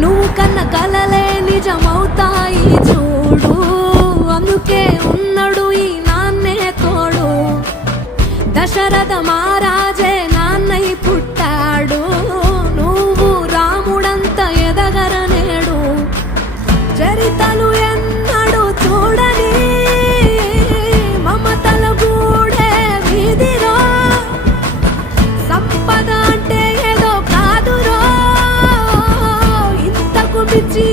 నువ్వు కన్న కలలే నిజమవుతాయి చూడు, అందుకే ఉన్నడు ఈ నాన్నే తోడు. దశరథ మహారాజే నాన్నై పుట్టాడు, నువ్వు రాముడంత ఎదగరనేడు. చరితలు ఎన్నడు చూడని మమతల గూడే వీధిలో, సంపద అంటే ఏదో కాదురో, ఇంతకు మించి